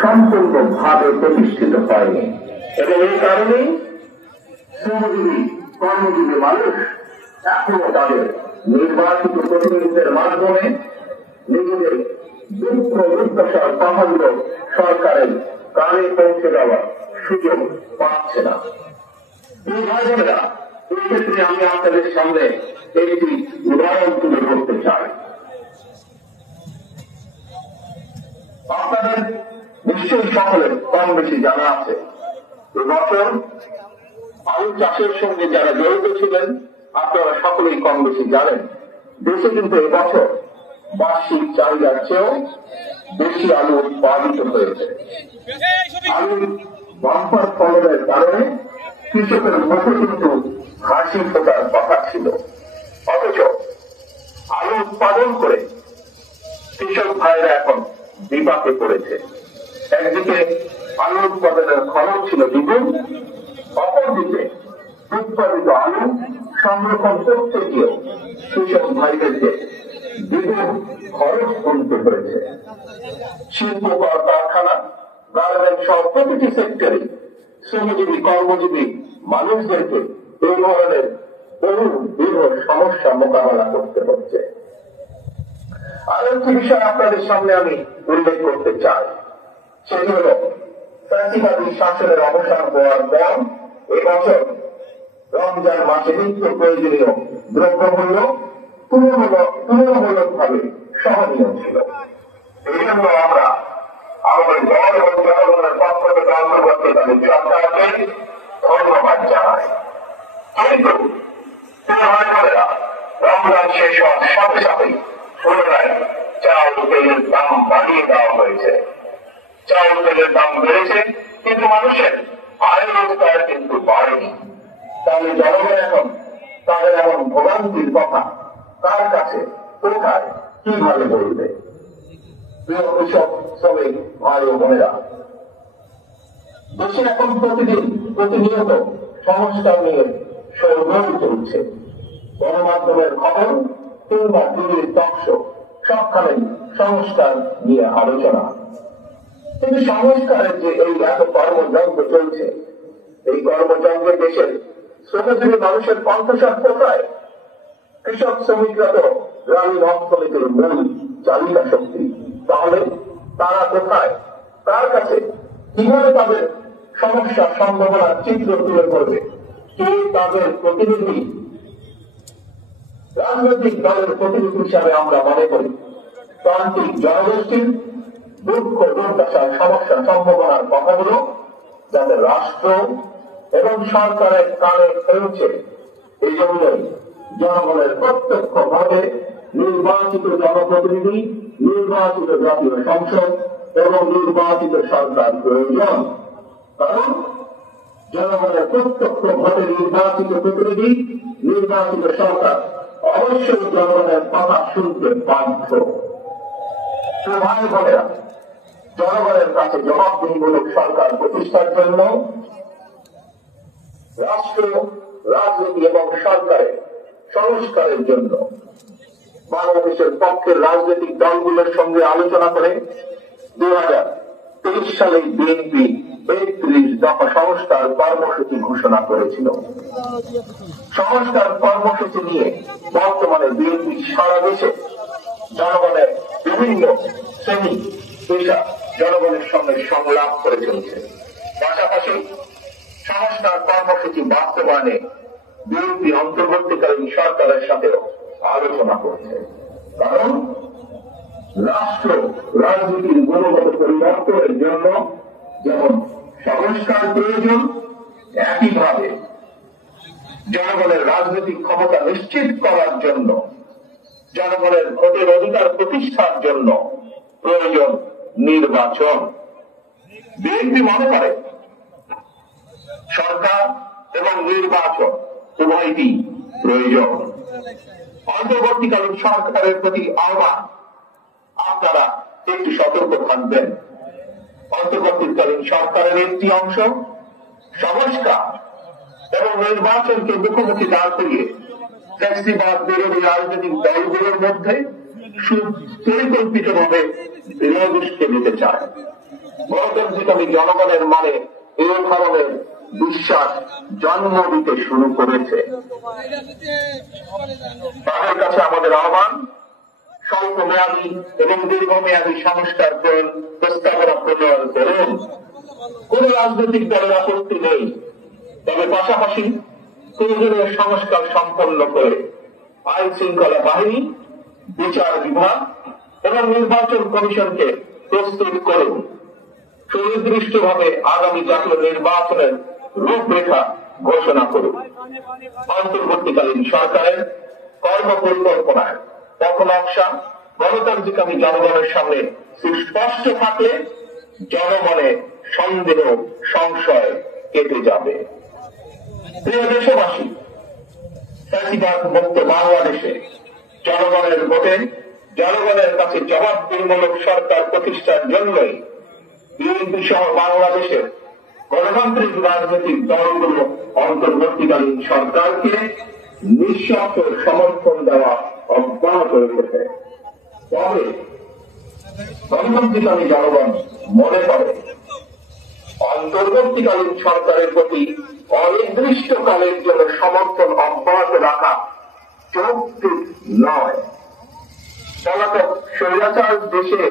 সম্পূর্ণভাবে প্রতিষ্ঠিত হয়নি এবং এই কারণেই শ্রমজীবী কর্মজীবী মানুষ এখনো তাদের নির্বাচিত প্রতিনিধিদের মাধ্যমে নিজেদের দুঃখ দুর্দশার কথাগুলো সরকারের কানে পৌঁছে দেওয়ার সুযোগ পাচ্ছে না। এই ভাই বোনেরা, এই ক্ষেত্রে আমি আপনাদের সামনে একটি উদাহরণ তুলে ধরতে চাই। আপনাদের নিশ্চয়ই সকলের কম বেশি জানা আছে, এবছর আলু চাষের সঙ্গে যারা জড়িত ছিলেন আপনারা সকলেই কম বেশি জানেন, দেশে কিন্তু এবছর বার্ষিক চাহিদার চেয়েও বেশি আলু উৎপাদিত হয়েছে। আলুর বাম্পার ফলনের কারণে কৃষকের মুখে কিন্তু হাসি ফোটার কথা ছিল, অথচ আলু উৎপাদন করে কৃষক ভাইরা এখন বিপাকে পড়েছে। একদিকে আলু উৎপাদনের খরচ ছিল দ্বিগুণ, অপরদিকে উৎপাদিত আলু সংরক্ষণ করতে গিয়েও কৃষক ভাইদেরকে দ্বিগুণ খরচ গুনতে হয়েছে। শিল্প কারখানা, গার্মেন্টস সহ প্রতিটি সেক্টরে শ্রমজীবী কর্মজীবী মানুষদেরকে এই ধরনের বহু দীর্ঘ সমস্যা মোকাবেলা করতে হচ্ছে। আরো একটি বিষয় আপনাদের সামনে আমি উল্লেখ করতে চাই, সেটি হল ফ্যাসিবাদী শাসনের অবসান হওয়ার পর এবছর রমজান মাসে নিত্য প্রয়োজনীয় দ্রব্যমূল্য তুলনামূলকভাবে সহনীয় ছিল। এই জন্য আমরা আমাদের দল এবং জনগণের পক্ষ থেকে অন্তর্বর্তীকালীন সরকারকে ধন্যবাদ জানাই। কিন্তু রমজান শেষ হওয়ার সাথে সাথেই পুনরায় চাল তেলের দাম বাড়িয়ে দেওয়া হয়েছে। চাল তেলের দাম বেড়েছে, কিন্তু মানুষের আয় রোজগার কিন্তু বাড়েনি। তাহলে জনগণ এখন তাদের এমন ভোগান্তির কথা কার কাছে, কোথায়, কিভাবে বলবে? প্রিয় কৃষক শ্রমিক ভাই ও বোনেরা, দেশে এখন প্রতিনিয়ত সংস্কার নিয়ে শোরগোল চলছে। গণমাধ্যমের খবর কিংবা টিভির টকশো সবখানে সংস্কার নিয়ে আলোচনা। কিন্তু সংস্কারের যে এই এত কর্মযজ্ঞ চলছে, এই কর্মযজ্ঞে দেশের শ্রমজীবী মানুষের কণ্ঠস্বর কোথায়? কৃষক শ্রমিকরা তো গ্রামীণ অর্থনীতির মূল চালিকা শক্তি। তাহলে তারা কোথায়, কার কাছে, কিভাবে তাদের সমস্যার সম্ভাবনার চিত্র তুলে ধরবে? কে তাদের প্রতিনিধি? রাজনৈতিক দলের প্রতিনিধি হিসাবে আমরা মনে করি প্রান্তিক জনগোষ্ঠীর দুঃখ দুর্দশার সমস্যার সম্ভাবনার কথাগুলো যাতে রাষ্ট্র এবং সরকারের কানে পৌঁছে, এই জন্যই জনগণের প্রত্যক্ষ ভাবে নির্বাচিত জনপ্রতিনিধি, নির্বাচিত জাতীয় সংসদ এবং নির্বাচিত সরকার প্রয়োজন। কারণ জনগণের প্রত্যক্ষ ভোটে নির্বাচিত প্রতিনিধি, নির্বাচিত সরকার অবশ্যই জনগণের কথা শুনতে বাধ্য। ভাই বোনেরা, জনগণের কাছে জবাবদিহিমূলক সরকার প্রতিষ্ঠার জন্য রাষ্ট্র, রাজনীতি এবং সরকারের সংস্কারের জন্য বাংলাদেশের পক্ষের রাজনৈতিক দলগুলোর সঙ্গে আলোচনা করে 2023 সালে বিএনপি 31 দফা সংস্কার কর্মসূচি ঘোষণা করেছিল। সংস্কার কর্মসূচি নিয়ে বর্তমানে বিএনপি সারা দেশে জনগণের বিভিন্ন শ্রেণী পেশা জনগণের সঙ্গে সংলাপ করে চলছে। পাশাপাশি সংস্কার কর্মসূচি বাস্তবায়নে বিএনপি অন্তর্বর্তীকালীন সরকারের সাথেও আলোচনা করছে। কারণ রাষ্ট্র রাজনীতির গুণগত পরিবর্তনের জন্য যেমন সংস্কার প্রয়োজন, একইভাবে জনগণের রাজনৈতিক ক্ষমতা নিশ্চিত করার জন্য, জনগণের ভোটের অধিকার প্রতিষ্ঠার জন্য প্রয়োজন নির্বাচন। বিএনপি মনে করে সরকার এবং নির্বাচন উভয়টি প্রয়োজন। অন্তর্বর্তীকালীন সরকারের প্রতি আহ্বান, আপনারা একটু সতর্ক থাকবেন। অন্তর্বর্তীকালীন সরকারের একটি অংশ সংস্কার এবং নির্বাচনকে মুখোমুখি দাঁড় করিয়ে ফ্যাসিবাদ বিরোধী রাজনৈতিক দলগুলোর মধ্যে সুপরিকল্পিতভাবে বিরোধকে দিতে চায়। গণতান্ত্রিক জনগণের মানে এই ধরনের বিশ্বাস জন্ম দিতে শুরু করেছে। তাদের কাছে আমাদের আহ্বান, স্বল্প মেয়াদী এবং দীর্ঘমেয়াদী সংস্কার প্রস্তাবনা প্রণয়ন করুন। কোন রাজনৈতিক দলের আপত্তি নেই, তবে পাশাপাশি প্রয়োজনীয় সংস্কার সম্পন্ন করে আইন শৃঙ্খলা বাহিনী, বিচার বিভাগ এবং নির্বাচন কমিশনকে প্রস্তুত করুন। সুনির্দিষ্টভাবে আগামী জাতীয় নির্বাচনের রূপরেখা ঘোষণা করুন। অন্তর্বর্তীকালীন সরকারের কর্ম পরিকল্পনায় পথ নকশা গণতান্ত্রিক জনগণের সামনে সুস্পষ্ট থাকলে জনমনে সন্দেহ সংশয় কেটে যাবে। প্রিয় দেশবাসী, ফ্যাসিবাদ মুক্ত বাংলাদেশে জনগণের ভোটে জনগণের কাছে জবাবদিহিমূলক সরকার প্রতিষ্ঠার জন্যই বিএনপি সহ বাংলাদেশের গণতান্ত্রিক রাজনৈতিক দলগুলো অন্তর্বর্তীকালীন সরকারকে নিঃস্বার্থ সমর্থন দেওয়া অব্যাহত রেখেছে। তবে গণতান্ত্রিক জনগণ মনে করে অন্তর্বর্তীকালীন সরকারের প্রতি অনির্দিষ্টকালের জন্য সমর্থন অব্যাহত রাখা যৌক্তিক নয়। পলাতক স্বৈরাচার দেশে